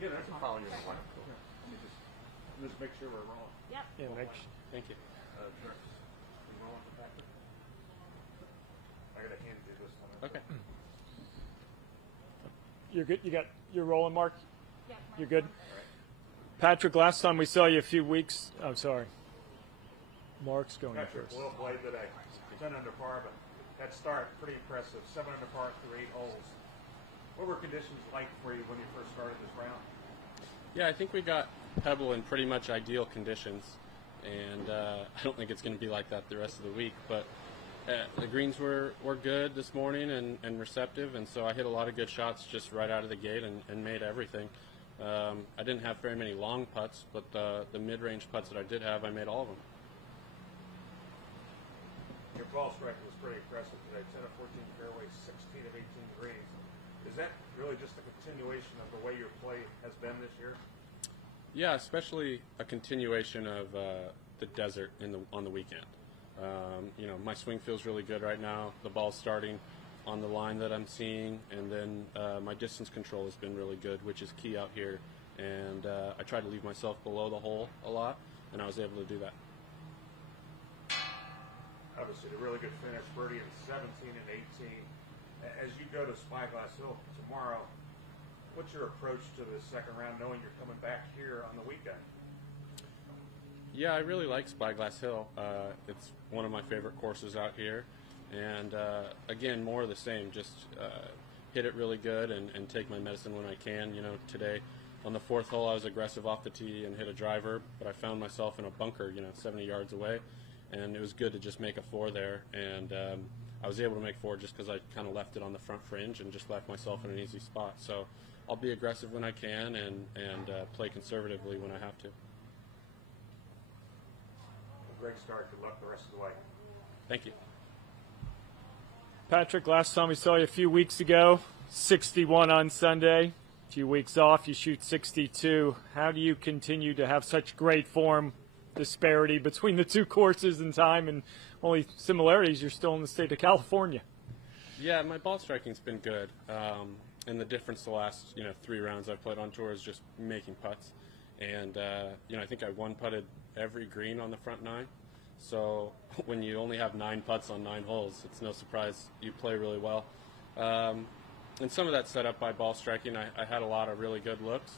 Yeah, that's a follow you in the line. Just make sure we're rolling. Yep. Yeah, Thank you. Sure. You rolling for Patrick? I gotta hand you this one. Okay. You're good. You're rolling, Mark. Yeah, You're good. All right. Patrick, last time we saw you a few weeks. I'm sorry. Mark's going Patrick, first. little play today. 10 under par, but that start, pretty impressive. 7 under par through 8 holes. What were conditions like for you when you first started this round? Yeah, I think we got Pebble in pretty much ideal conditions, and I don't think it's going to be like that the rest of the week. But the greens were good this morning and receptive, and so I hit a lot of good shots just right out of the gate and made everything. I didn't have very many long putts, but the mid-range putts that I did have, I made all of them. Your ball striking was pretty impressive today. 10 of 14 fairways, 16 of 18 greens. Is that really just a continuation of the way your play has been this year? Yeah, especially a continuation of the desert on the weekend. My swing feels really good right now. The ball's starting on the line that I'm seeing, and then my distance control has been really good, which is key out here. And I try to leave myself below the hole a lot, and I was able to do that. Obviously, a really good finish, birdie in 17 and 18. As you go to Spyglass Hill tomorrow, what's your approach to the second round, knowing you're coming back here on the weekend? Yeah, I really like Spyglass Hill. It's one of my favorite courses out here. And again, more of the same, just hit it really good and take my medicine when I can. Today on the 4th hole I was aggressive off the tee and hit a driver, but I found myself in a bunker, 70 yards away. And it was good to just make a 4 there. And I was able to make 4 just because I kind of left it on the front fringe and just left myself in an easy spot. So I'll be aggressive when I can and play conservatively when I have to. Great start. Good luck the rest of the way. Thank you. Patrick, last time we saw you a few weeks ago, 61 on Sunday. A few weeks off, you shoot 62. How do you continue to have such great form? Disparity between the two courses in time, and only similarities, you're still in the state of California. Yeah, my ball striking's been good. And the difference the last 3 rounds I've played on tour is just making putts. And I think I one putted every green on the front 9. So when you only have 9 putts on 9 holes, it's no surprise you play really well. And some of that's set up by ball striking. I had a lot of really good looks.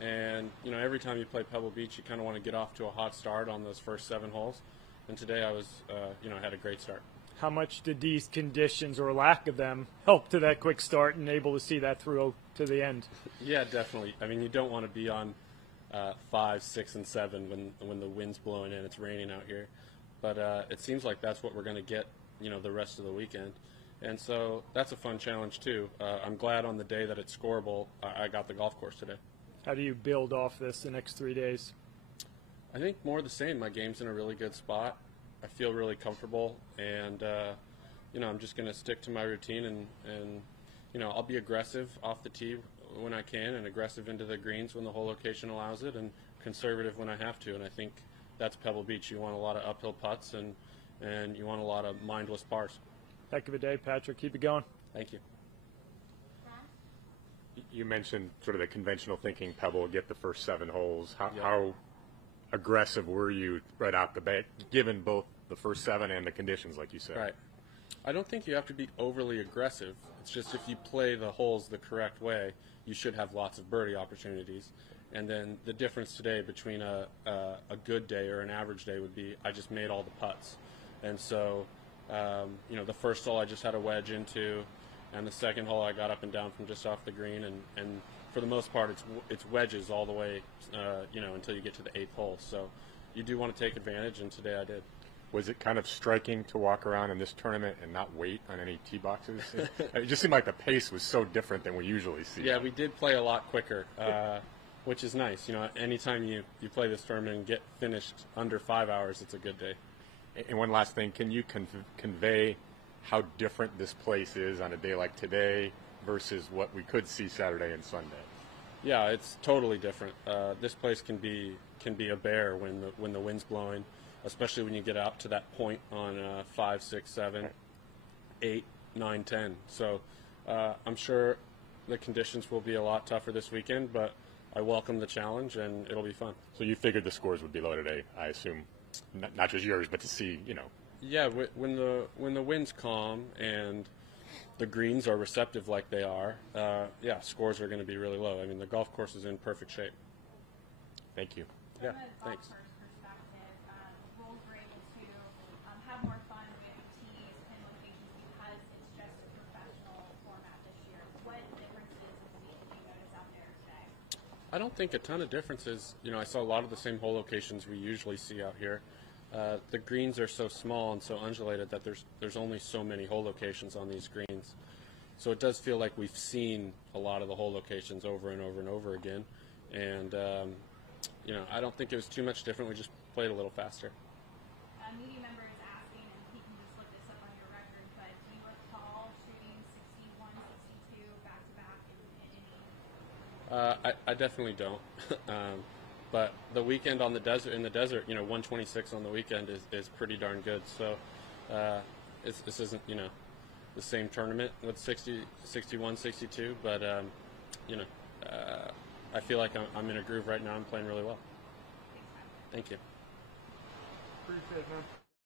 And, every time you play Pebble Beach, you kind of want to get off to a hot start on those first 7 holes. And today I was, I had a great start. How much did these conditions or lack of them help to that quick start and able to see that through to the end? Yeah, definitely. I mean, you don't want to be on 5, 6, and 7 when the wind's blowing in. It's raining out here. But it seems like that's what we're going to get, the rest of the weekend. And so that's a fun challenge, too. I'm glad on the day that it's scoreable, I got the golf course today. How do you build off this the next 3 days? I think more the same. My game's in a really good spot. I feel really comfortable, and I'm just going to stick to my routine, and I'll be aggressive off the tee when I can, and aggressive into the greens when the hole location allows it, and conservative when I have to. And I think that's Pebble Beach. You want a lot of uphill putts, and you want a lot of mindless pars. Heck of a day, Patrick. Keep it going. Thank you. You mentioned sort of the conventional thinking, Pebble, get the first 7 holes. How aggressive were you right out the bat, given both the first 7 and the conditions, like you said? Right. I don't think you have to be overly aggressive. It's just if you play the holes the correct way, you should have lots of birdie opportunities. And then the difference today between a good day or an average day would be I just made all the putts. And so, the first hole I just had a wedge into, and the second hole I got up and down from just off the green, and for the most part it's wedges all the way, until you get to the 8th hole. So you do want to take advantage, and today I did. Was it kind of striking to walk around in this tournament and not wait on any tee boxes? It just seemed like the pace was so different than we usually see. Yeah, we did play a lot quicker, which is nice. Anytime you play this tournament and get finished under 5 hours, it's a good day. And one last thing, can you convey how different this place is on a day like today versus what we could see Saturday and Sunday? Yeah, it's totally different. This place can be a bear when the wind's blowing, especially when you get out to that point on 5, 6, 7, 8, 9, 10. So I'm sure the conditions will be a lot tougher this weekend, but I welcome the challenge, and it'll be fun. So you figured the scores would be low today, I assume, not just yours, but to see, you know. Yeah, when the wind's calm and the greens are receptive like they are, yeah, scores are going to be really low. I mean, the golf course is in perfect shape. Thank you. Yeah, From a thanks. golfer's perspective, roles were able to have more fun with tees and locations because it's just a professional format this year. What differences did you notice out there today? I don't think a ton of differences. You know, I saw a lot of the same hole locations we usually see out here. The greens are so small and so undulated that there's only so many hole locations on these greens. So it does feel like we've seen a lot of the hole locations over and over and over again. And, you know, I don't think it was too much different. We just played a little faster. A media member is asking, and he can just look this up on your record, but do you recall shooting 61, 62 back-to-back in any? I definitely don't. But the weekend on the desert, you know, 126 on the weekend is pretty darn good. So this isn't, you know, the same tournament with 60, 61, 62, but, you know, I feel like I'm in a groove right now. I'm playing really well. Thank you. Appreciate it, man.